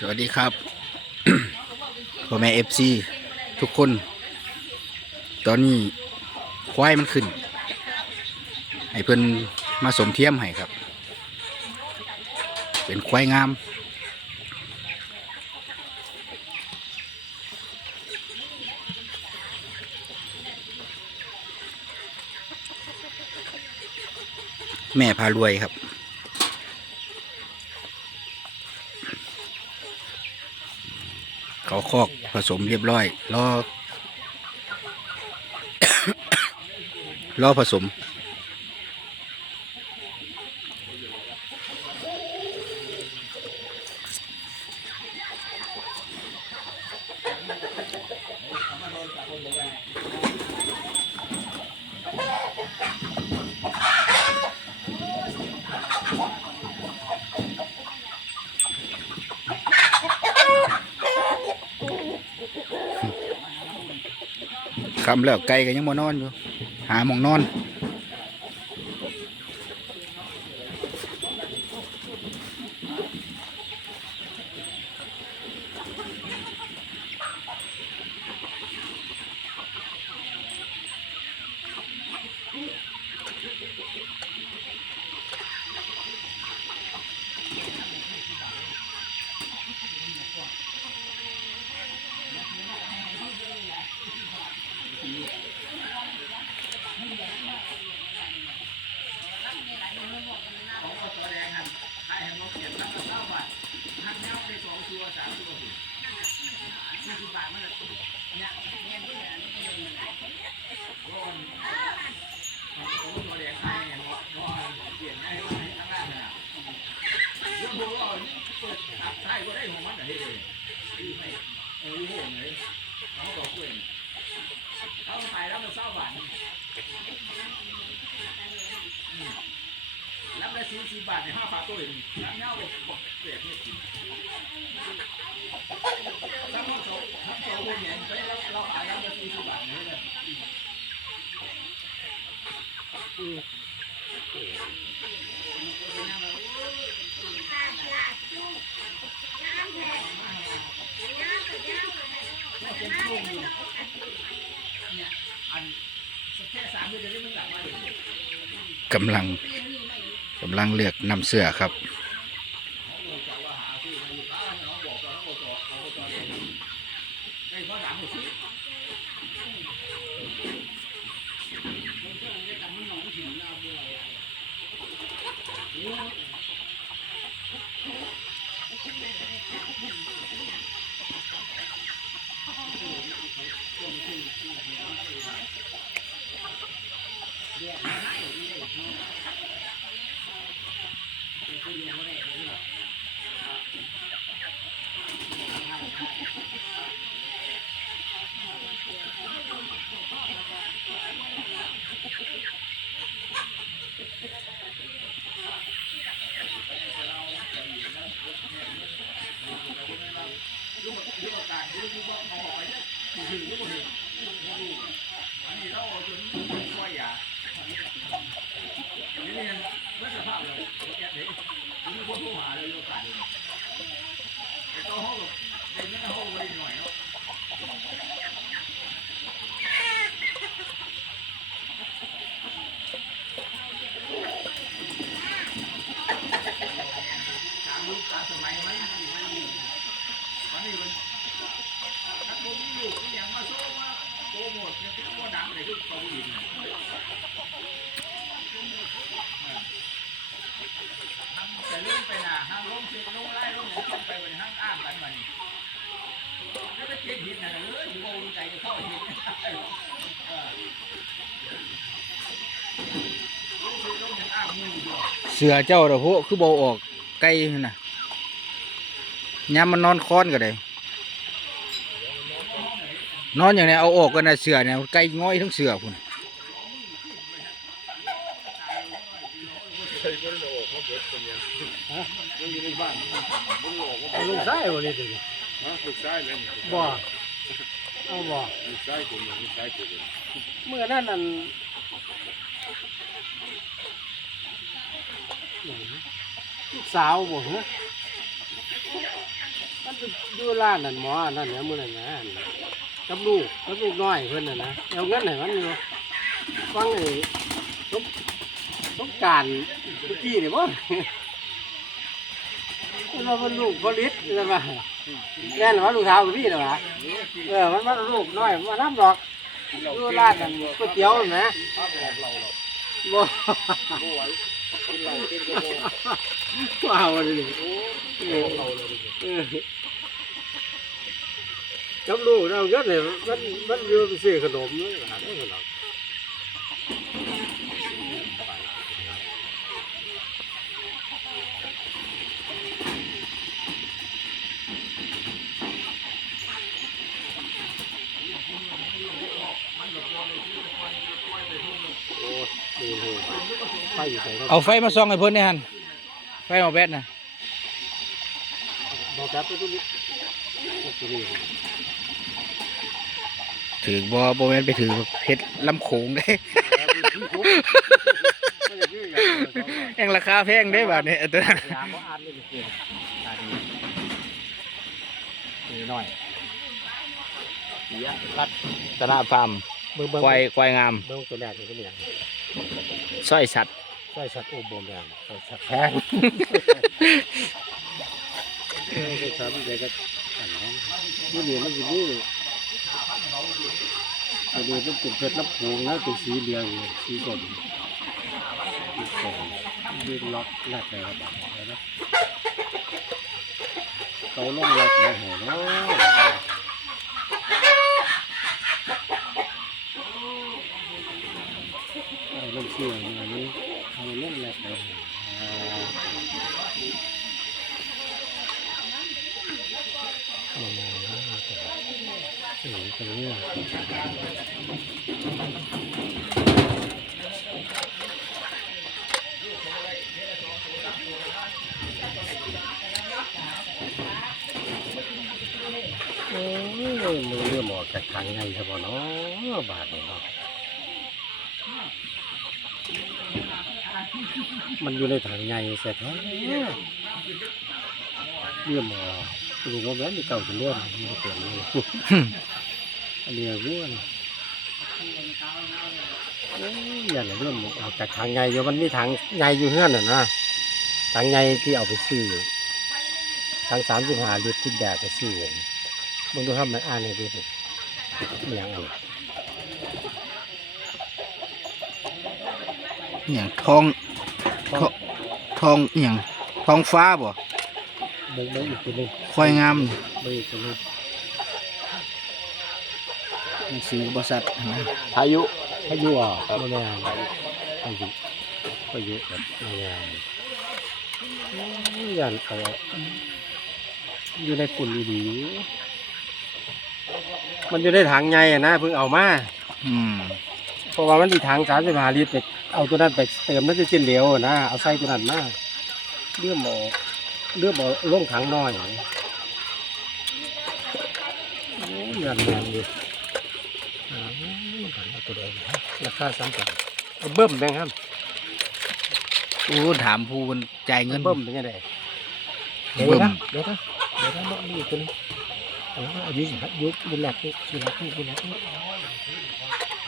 สวัสดีครับพ่อแม่เอฟซีทุกคน ตอนนี้ควายมันขึ้น ให้เพิ่อนมาสมเทียมให้ครับ เป็นควายงาม แม่พารวยครับ เขาคอกผสมเรียบร้อยรอรอผสม คำ แล้วไก่ก็ยังมานอนอยู่หาหมองนอน รับได้สี่สิบบาทในห้าฝาตัวเองรับเงาเลยบอกเสียที่กินทั้งสองทั้งสองคนเนี่ยไปเราเราขายรับได้สี่สิบบาทนี่เลย อันแค่สามเดือนเดี๋ยวนี้มันกลับมาเลย กำลังกำลังเลือกนำเสื้อครับ ไอ้ข้อสามหมดสิ อันนี้เราจนช่วยยาอันนี้เนี่ยเมื่อสภาพเลยแก่เด็กมีคนโทรหาเลยโอกาสเลยไอ้ตัวห้องเด็กนี่ห้องไว้หน่อยเนาะ ตามยุคตามสมัยมันมันวันนี้มันถ้าผมมีลูกมีอย่างมาโซ่มาโปรโมทเนี่ยก็ดังเลยคือเขาผู้หญิงทำแต่เรื่องไปน่ะห้างลงเสียลงไล่ลงอย่างต้องไปวันห้างอ้างกันวันนี้แล้วไปเก็บหินน่ะเอออยู่โง่ใจจะเข้าหินเออลงเสียลงอย่างอ้างมืออยู่ เสือเจ้าเด้อพวกคือเบาออกไก่นั่นน่ะยามมันนอนค้อนก็ได้ นอนอย่างนี้เอาออกกันนะเสือเนี่ยไก่ง้อยทั้งเสือพุ่นเอาลูกชายบ่นี่ติฮะลูกชายเลยนี่บ่เอาบ่ลูกชายผมลูกชายผมเมื่อนั้นนั่นลูก สาวบ่ฮะมันอยู่ร้านนั่นหมออันนั่นเนี่ยมื้อนั้นนะกับลูกกับลูกน้อยเพิ่นน่ะนะเอาเงินให้มันอยู่ฟังไอ้สมสงกรารเมื่อกี้นี่บ่เราเป็นลูกผลิตใช่ไหมแน่นว่าลูกสาวกับพี่นะวะเออมันมันลูกน้อยมาน้ำดอกดูร้านกันก๋วยเตี๋ยวนะบ่ ว้าวเลยเออเออกับลูกเราเยอะเลยมันมันเยอะไปซื้อขนมเลยหาได้ขนม เอาไฟมาส่องให้เพิ่นนี่ฮันไฟเอาแบตนะบอกครับตัวนี้ตัวนี้ถือบ่บ่แม่นไปถือเพชรลำโขงเด้ แองราคาแพงได้บาดนี้ตัวนั้นยามเขาอ่านเลยเก่งตาดีนี่หน่อยเดี๋ยวรัดตลาดฟาร์มเบิ่งเบิ่งควายควายงามเบิ่งตัวแรกนี่ก็มีอย่างสร้อยสัตว์ ใช่ชัดโอ้บ่แม่นใช่ชัดแพงเออใช่ชัดเด็กก็อันนั้นนี่เหรียญมันอยู่นี่ตัวนี้มันเป็นเพชรลำโพวงนะเป็นสีเหลืองสีส้มสีส้มยืนล็อกแรกเลยครับนะเขาลงหลักมาหัวเนาะเอาลงเชื่อมานี้ เขาลงหลักมาหัวเอามาเอาต่สิ่งตรงนี้โอ้ยมือเรื่องหมอจากทางไงครับพ่อเนาะบาทเนาะ มันอยู่ในถังไงเสร็จแล้วเรื่องหมอดูว่าแม่นมีเก่าจะเลื่อนมันเปลี่ยนเลยอันนี้ร่วนอ้ยอย่างเรื่องออกจากทางไงอยู่มันมีถังไงอยู่เฮือนน่ะนะถังไงที่เอาไปซื้อถังสามสิบห้าลิตรที่แบกไปซื้อมึงดูครับมันอ่านให้ดูสิอย่างอันอย่างทอง ทองทองอหย่างทองฟ้าบ่เบิ่งเบิ่งอีกตัวหนึงควายงามเบิ่งอีกตัวหนึงหนังสือบริษัทนะพายุ พายุอะไม่แน่พายุพายุแบบไม่แน่ยันเอาอยู่ในฝุ่นดีๆมันอยู่ในถังใหญ่อะนะเพิ่งเอามา อืม เพราะว่ามันมีถังสามสิบห้าลิตรไป เอาตัวนั้นไปเติมน้ำจะจิ้นเหลวอะนะเอาใส่ตัวนั้นมาเลื่อมเอาเลื่อมเอาลงถังน้อยโอ้ยยันยันดิอ้าวเอาตัวเดียวราคาสามพันเอาเบิ้มแบงครับโอ้ถามผู้คนจ่ายเงินเบิ้มเป็นยังไงเดี๋ยวเบิ้มนะเดี๋ยวนะเดี๋ยวนะเบิ้มนี่ตัวนี้เอาเอายุบยุบยุบแหลกยุบยุบแหลกยุบแหลกยุบ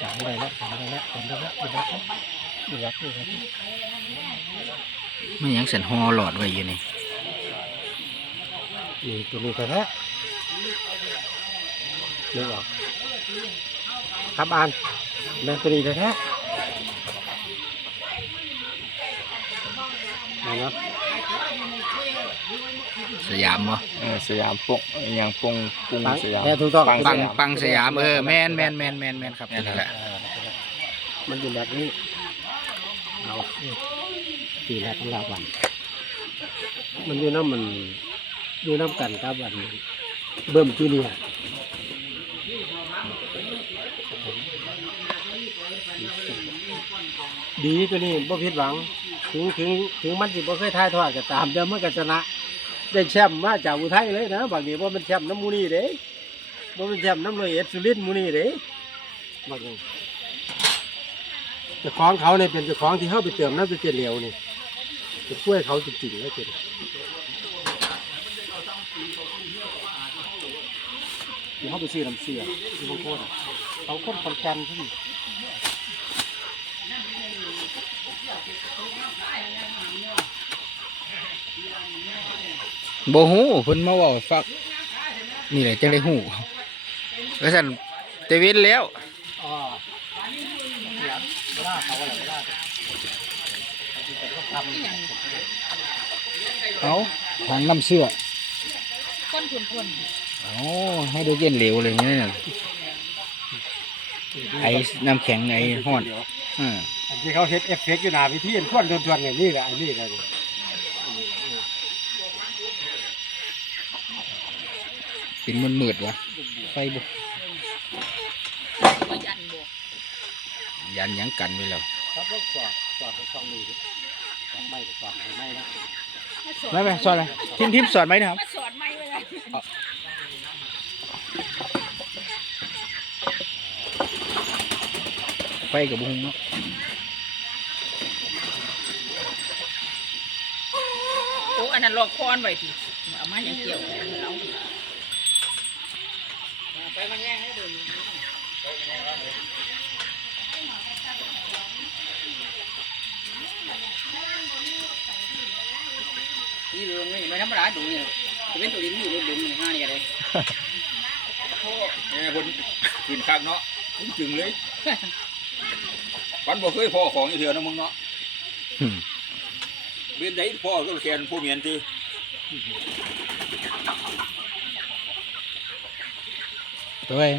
จำได้แล้วจำได้แล้วจำได้แล้วยุบแหลกยุบแหลก ยุบแหลกมันหยังเสันฮอหลอดไว้อยู่นี่นี่ตัวนี้แท้ๆนึกออกครับอ่านแม่ตัวนี้แท้ๆนี่เนาะสยามบ่เออสยามปงอหย่างปงปรุงปังสยามแท้ถูกต้องปังปังปังสยามเออแมนแมนแมนแมนแมนครับนี่แหละเออมันอยู่แบบนี้ เอาตีแรกของเราวัน มันอยู่น้ำมันอยู่น้ำกันครับวันเบิ่มที่นี่ดีตัวนี้บ่ผิดหวัง ถึงถึงถึงมันสิบ่เคยทายทอดก็ตามเดิมมันก็ชนะได้แชมป์มาจากอุทัยเลยนะบางทีว่ามันแชมป์น้ำมูนี่เด้บ่เป็นแชมป์น้ำเลยเอ็ดสุรินมูนี่เด้บางที จ้าของเขาเนี่ยเป็นเจ้าของที่เข้าไปเติมน้ำเป็นเจเหลวนี่เป็นช่วยเขาจริงๆแล้วเจนที่เขาไปซื้อน้ำเสือที่บางคนเขาคนคนกันที่บ่ฮู้เพิ่นมาเว้าฟัก นี่แหละจังได้ฮู้ว่าซั่นแต่เว้นแล้ว อ๋อเนี่ยเวลาเขาอะไรเวลาเขาทำ เอาทางน้ำเสื้อก้นขุนคนอ๋อให้ดูเย็นเหลวเลยนี่น่ะไอ้น้ำแข็งไอ้ห้อนอ่าอันที่เขาเฮ็ดเอฟเฟกต์อยู่หน้าวิธีอันควนทวนๆเนี่ยนี่แหละอันนี้แหละเป็นมันมืดๆวะไฟบุก็ยันบวกยันหยังกันไว้แล้วครับรถสอดสอดช่องนี้ดิสอดไม่สอดไม่นะมาสอน ไม่ไม่สอนเลยทิมทิมสอนไหมนะครับสอนไม่เวลาไฟกับบุ้งเนาะโอ้อันนั้นลอกคอนไว้ทีเอามาอย่างเกี่ยวเอาไปมาแย่งให้ดู นี่ลงนี่ไม่ธรรมดาดูนี่จะเป็นตัวดินอยู่ลงนี่ห้านี่ก็ได้เนี่ยคนขึ้นคักเนาะผมจึงเลยวันบ่เคยพ่อของอีเถื่อนะมึงเนาะอืมเวียนได้พ่อก็แคนผู้เมียนทีตัวเอง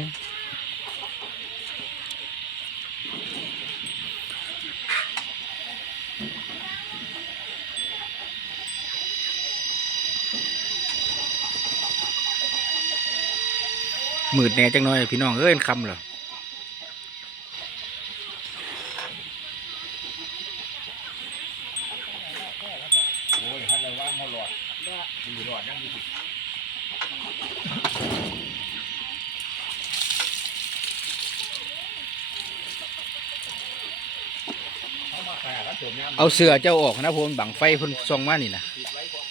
มืดแน่จังน้อยพี่น้องเอ้ยคำเหรอเอาเสือเจ้าออกนะพวงบังไฟพ่นซองว่านี่นะ ปิดไว้ก่อน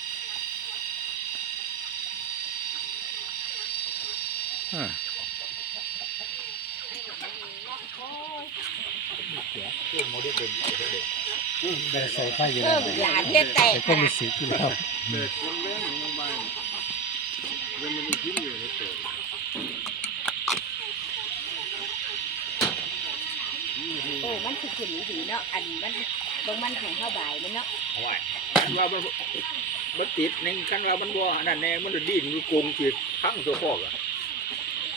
อ่า เครื่องโมเดลเดิมเอาเถอะเด็ก ได้ใส่ไฟอยู่เอแล้อวหลานเฮ็ดแตกแต่ก็มีสีกินแล้วเกิดคนเล่นของมันบ้านเรื่องมันมีพิษอยู่ในเกิดโอ้มันคือขึ้นดีเนาะอันมันบางมันของข้าวบ่ายมันเนาะเอาไว้คันว่ามันมันติดในคันว่ามันบ่อันนั้นแน่มันดิ้นอยู่โกงจีทั้งตัวพอกอะ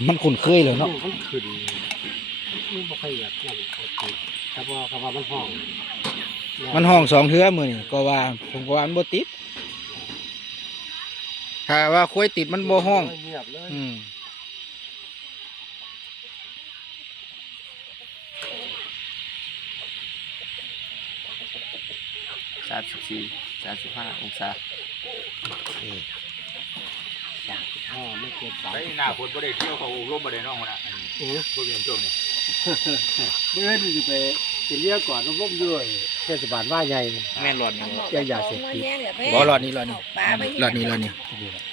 มันคุ้นเคยแล้วเนาะมันขึ้น มันบ่ค่อยอยากนั่นแต่ว่าคำว่ามันห้องมันห้องสองเทื่อมือนี่ก็ว่าผมก็ว่ามันบ่ติดถ้าว่าคุยติดมันบ่ห้องเงียบเลยอืมสามสิบสี่สามสิบห้าองศาอ๋อไม่เกินสามไอ้หน้าฝนบ่ได้เที่ยวเขาลมบ่ได้น้องคนน่ะอันนี้โอ้บ่เวียนช่วงนี้ เมื่อนี่สิไปไปเรียกก่อนร่มๆด้วยเทศบาลว่าใหญ่แม่นหลอดนี่อย่าอย่าเสพติดบ่รอดนี่รอดนี่ปลาไปรอดนี่รอดนี่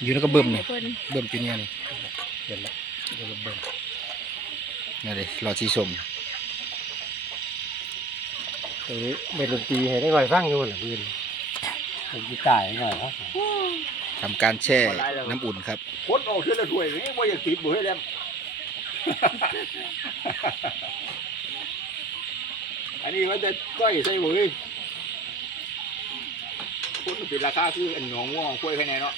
อยู่ในกระเบิ่มนี่เบิ่มจุเนี่ยนี่เห็นแล้วเดี๋ยวเราเบิ่งนี่เลยรอดสีส้มตรงนี้เล่นดนตรีให้ได้หน่อยฟังอยู่น่ะพี่ผมกีตาร์ให้หน่อยครับทำการแช่น้ำอุ่นครับคนออกเทื่อละถ้วยนี่บ่อยากติดบ่ให้แล้ว อันนี้ว่าจะก้อยใส่บ่เฮ้ยคนมันเป็นราคาคืออันหนองง่วงกล้วยภายในเนาะ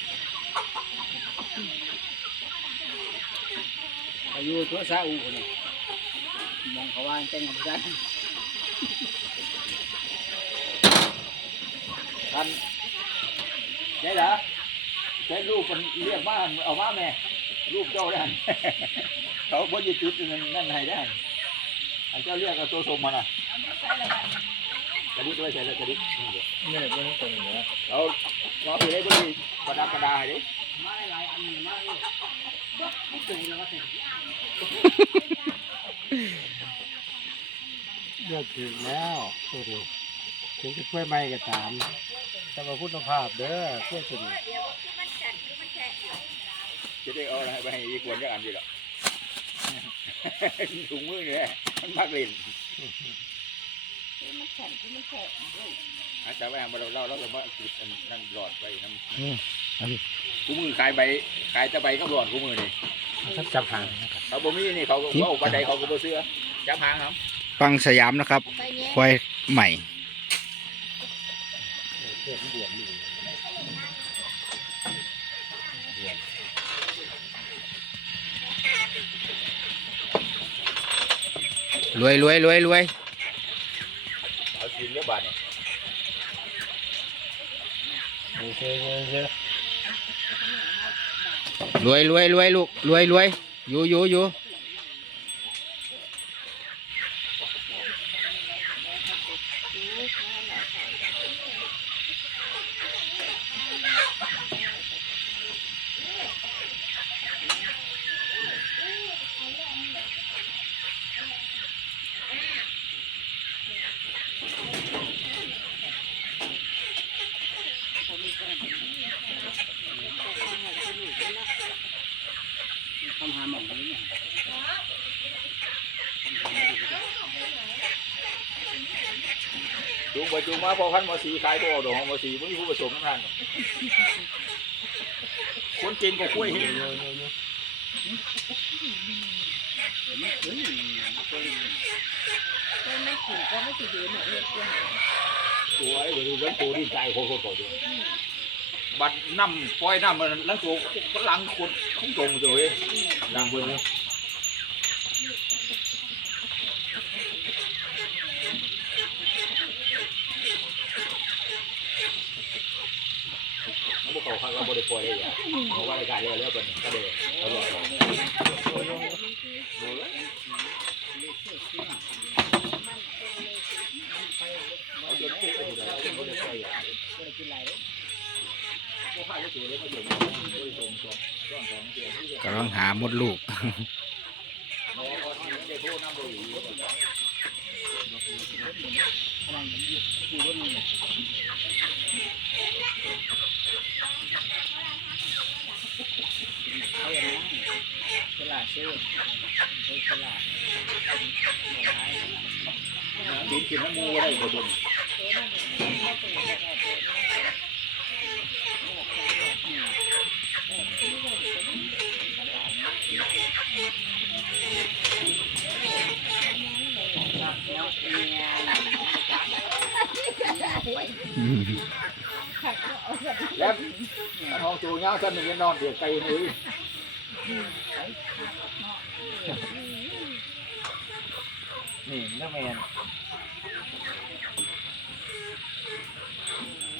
อายุตัวซาอูนี่มองเขาว่าแต่งงานท่านได้เหรอใช้รูปมันเรียกมาเอามาแม่รูปเจ้าได้ เขาบ่ยึดจุดนั่นนั่นให้ได้อันเจ้าเรียกเอาตัวสมมาน่ะกระดิกไว้ใส่แล้วกระดิกนี่เดี๋ยวนี่ไม่ต้องตรงนี้เอาเอาไปได้บ่ดีประดับประดาให้ดิเลือกถึงแล้วโอ้โหถึงจะกล้วยไม้ก็ตามแต่ว่าคุณภาพเด้อกล้วยตัวนี้จะได้เอาอะไรไปให้อีกคนจักอันดีล่ะอ ถุงมือนี่แหละมันมักเล่นมันแข็งมันแข็งด้วยอาจารย์ว่าเราเราเราเรามาจุดอันนั่นหลอดไปน้ำอืมอันนี้กูมือขายใบขายแต่ใบก็หลอดกูมือนี่ถ้าจับหางนะครับเขาบ่มีนี่เขาก็เอาบันไดเขาก็บ่เสื้อจับหางครับ ปังสยามนะครับไปแย่ควายใหม่ รวยรวยรวยรวยเอากินเรียบบาทเนี่ยเยอะเยอะเยอะรวยรวยรวยลูกรวยรวยอยู่อยู่อยู่ จูงไปจูงมาพอพันมาสีขายบ่อดอกมาสีมันมีผู้ผสมทั้งนั้นคนเก่งก็คุยเฮงก็ไม่กินก็ไม่สิเดือนเฮ็ดตัวโอ้ยเดี๋ยวเรื่องตัวนี่ใจโคตรโคตรอยู่บัดน้ำปล่อยน้ำมันแล้วตัวหลังคนของตรงเลยหลังเบิ่งเนี่ยมันบ่เข้า ข้างเราบ่ได้ปล่อยเลยอะเพราะว่ารายการแล้วแล้วเป็นก็ได้เอาลอยเอาจนปุ๊บเลยเอาจนบ่ได้ปล่อยอะบ่ได้กินหล กินกินน้ำมูก็ได้บ่จมแล้วห้องตัวยาวสั้นนี่นอนเดือดไกลเลย นี่น้าแมน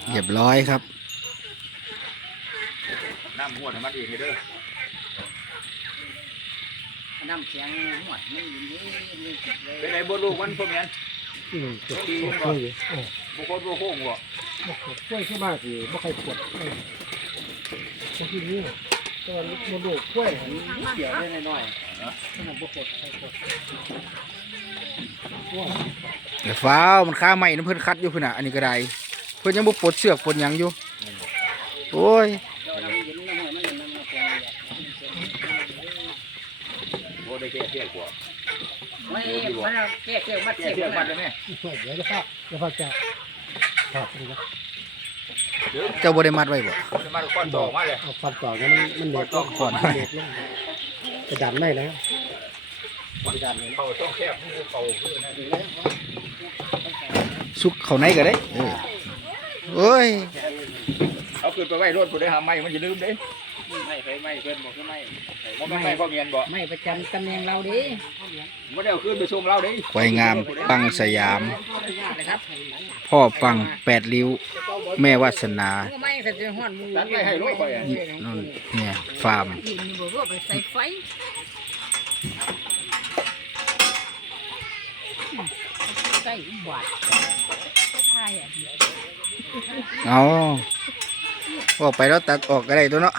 เรียบร้อยครับ น้ำหวดให้มันเองเลยเด้อน้ำแข็งหมดมันอยู่นี่นี่ติดเลยเป็นไงบ่ลูกมันพวกนี้อืมเจ็บปวดกล้วยโอ้บุคคลบ่โค้งบ่บ่ปวดกล้วยขึ้นมากสิบ่ใครปวดเออก็ที่นี่ตอนนี้มันโดดกล้วยหันเกี่ยวได้น้อยๆนะมันบ่ปวดใครปวดว้าว เดี๋ยวฟ้าวมันค้าใหม่น้ำเพิ่อนคัดอยู่เพิ่อนอะอันนี้ก็ได้เพิ่อนยังบ่ปลดเสือกปลดหยังอยู่โอ้ยเราน้ำเย็นน้ำหอยมันน้ำน้ำแข็งบ่ได้แก้เทียกบ่ไม่มันแก้เกี่ยวมัดเสียมัดดได้ไหมเดี๋ยวจะพักจะพักจะพักนะเจ้าบ่ได้มัดไว้บ่จะมาก้อนดอมาเลยเอาฟันก่อนนะมันมันเด็ดก่อนมันเด็ดลงกระดันได้แล้ว เขาต้องแคบมันเขาคือนั่นสุกเข้าในก็ได้เอ้ยเอาขึ้นไปไว้รถผู้ใดหาไม้มันจะลืมเด้ไม่เคยไม่เพื่อนบอกคือไม่บ่แม่นไม้พ่อเมียนบ่ไม่ประจำตำแหน่งเราดิบ่ได้เอาขึ้นไปส่งเราด้ควายงามปังสยาม พ่อปังแปดริ้ว แม่วาสนาเนี่ยฟาร์ม ส่บาไปใส่ไทยอะเอาออกไปแล้วตัดออกก็ได้ตัวเนาะ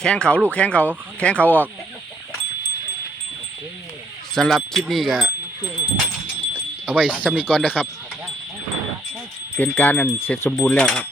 แข้งเขาลูกแข้งเขา แข้งเขาออกสำหรับคลิปนี้ก็เอาไว้สำนีก่อนนะครับ เป็นการอันเสร็จสมบูรณ์แล้วครับ